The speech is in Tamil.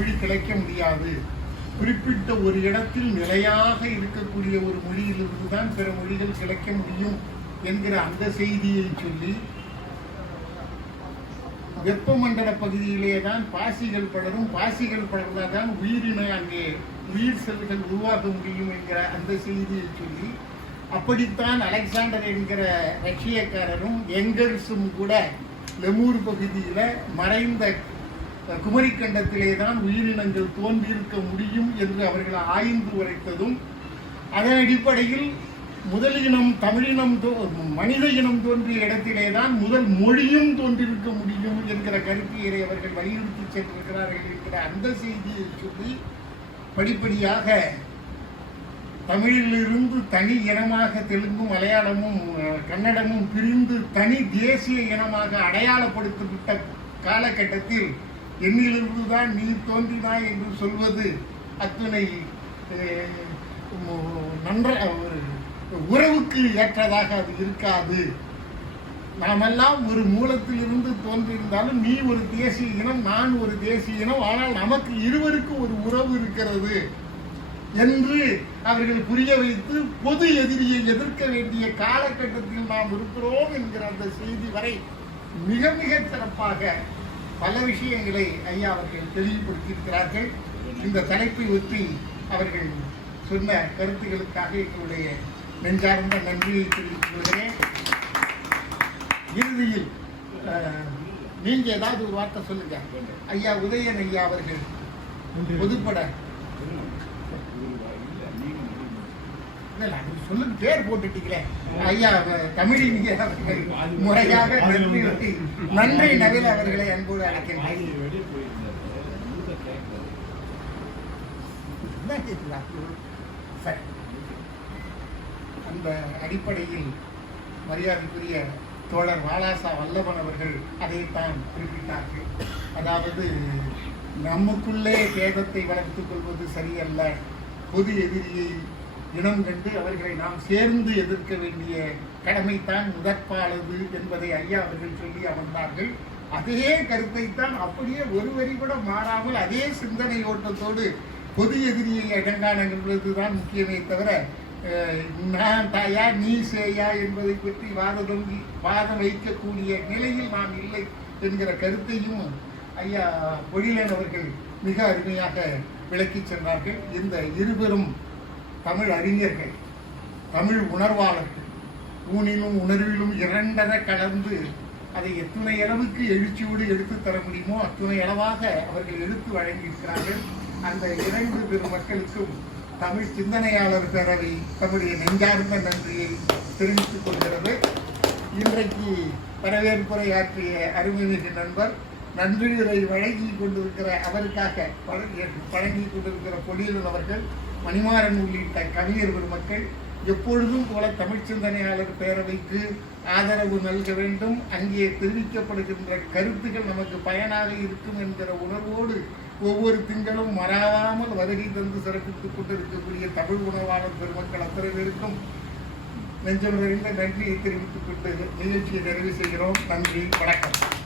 மொழி கிளைக்க முடியாது. குறிப்பிட்ட ஒரு இடத்தில் நிலையாக இருக்கக்கூடிய ஒரு மொழியிலிருந்து தான் பிற மொழிகள் கிளைக்க முடியும் என்கிற அந்த செய்தியை சொல்லி, வெப்பமண்டல பகுதியிலே தான் பாசிகள் படரும், பாசிகள் படர்ந்தால்தான் அங்கே உயிர் செல்கள் உருவாக முடியும் என்கிற அந்த செய்தியை சொல்லி, அப்படித்தான் அலெக்சாண்டர் என்கிற ரஷ்யக்காரரும் எங்கல்ஸும் கூட லெமூர் பகுதியில் மறைந்த குமரிக்கண்டத்திலே தான் உயிரினங்கள் தோன்றியிருக்க முடியும் என்று அவர்கள் ஆய்ந்து உரைத்ததும், அதன் அடிப்படையில் முதல் இனம் தமிழினம் மனித இனம் தோன்றிய இடத்திலே தான் முதல் மொழியும் தோன்றியிருக்க முடியும் என்கிற கருத்தியரை அவர்கள் வலியுறுத்தி சென்றிருக்கிறார்கள் என்கிற அந்த செய்தியை சொல்லி, படிப்படியாக தமிழிலிருந்து தனி இனமாக தெலுங்கும் மலையாளமும் கன்னடமும் பிரிந்து தனி தேசிய இனமாக அடையாளப்படுத்தப்பட்ட காலகட்டத்தில் என்னிலிருந்து தான் நீ தோன்றினாய் என்று சொல்வது அத்துணை உறவுக்கு ஏற்றதாக அது இருக்காது. நாமெல்லாம் ஒரு மூலத்திலிருந்து தோன்றியிருந்தாலும் நீ ஒரு தேசிய இனம், நான் ஒரு தேசிய இனம், ஆனால் நமக்கு இருவருக்கு ஒரு உறவு இருக்கிறது என்று அவர்கள் புரிய வைத்து பொது எதிரியை எதிர்க்க வேண்டிய காலகட்டத்தில் நாம் இருக்கிறோம் என்கிற அந்த செய்தி வரை மிக மிக சிறப்பாக பல விஷயங்களை ஐயா அவர்கள் தெளிவுபடுத்தியிருக்கிறார்கள். இந்த தலைப்பை ஒட்டி அவர்கள் சொன்ன கருத்துக்களுக்காக எங்களுடைய நெஞ்சார்ந்த நன்றியை தெரிவித்துக் கொள்கிறேன். இறுதியில் நீங்க ஏதாவது ஒரு வார்த்தை சொல்லுங்க. ஐயா உதயன் ஐயா அவர்கள் பொதுப்பட சொல்லுங்க, பேர் போட்டுட்டீங்களே ஐயா தமிழ் முறையாக நன்றி நவீன அவர்களை அன்போடு அழைக்கிறேன். அந்த அடிப்படையில் மரியாதைக்குரிய தோழர் வாலாசா வல்லபன் அவர்கள் அதைத்தான் குறிப்பிட்டார்கள். அதாவது நமக்குள்ளே பேதத்தை வளர்த்துக் கொள்வது சரியல்ல, பொது எதிரியை இனம் கண்டு அவர்களை நாம் சேர்ந்து எதிர்க்க வேண்டிய கடமைத்தான் முதற்பாளது என்பதை ஐயா அவர்கள் சொல்லி அமர்ந்தார்கள். அதே கருத்தைத்தான் அப்படியே ஒரு வரி கூட மாறாமல் அதே சிந்தனை ஓட்டத்தோடு பொது எதிரியை இடங்காணுங்கிறதுதான் முக்கியமே தவிர நான் தாயா நீ சேயா என்பதை பற்றி வாதம் வைக்கக்கூடிய நிலையில் நாம் இல்லை என்கிற கருத்தையும் ஐயா பொழிலன் அவர்கள் மிக அருமையாக விளக்கி சென்றார்கள். இந்த இருவரும் தமிழ் அறிஞர்கள், தமிழ் உணர்வாளர்கள், ஊனிலும் உணர்விலும் இரண்டர கலந்து அதை எத்துணை அளவுக்கு எழுச்சியோடு எடுத்து தர முடியுமோ அத்துணை அளவாக அவர்கள் எடுத்து வழங்கியிருக்கிறார்கள். அந்த இரண்டு பெருமக்களுக்கும் தமிழ் சிந்தனையாளர் பேரவை தம்முடைய நெஞ்சார்ந்த நன்றியை தெரிவித்துக் கொள்கிறது. இன்றைக்கு வரவேற்புரை ஆற்றிய அருமைமிகு நண்பர், நன்றியுரை வழங்கி கொண்டிருக்கிற அவருக்காக வழங்கி கொண்டிருக்கிற பொழியலன் அவர்கள், மணிமாறன் உள்ளிட்ட கவிஞர் பெருமக்கள் எப்பொழுதும் போல தமிழ் சிந்தனையாளர் பேரவைக்கு ஆதரவு நல்க வேண்டும். அங்கே தெரிவிக்கப்படுகின்ற கருத்துக்கள் நமக்கு பயனாக இருக்கும் என்கிற உணர்வோடு ஒவ்வொரு திங்களும் மறாமல் வருகை தந்து சிறப்பித்துக் கொண்டிருக்கக்கூடிய தமிழ் உணர்வாளர் பெருமக்கள் அத்தனை பேருக்கும் நெஞ்சம் நிறைந்த நன்றியை தெரிவித்துக் கொண்டு நிகழ்ச்சியை நிறைவு செய்கிறோம். நன்றி, வணக்கம்.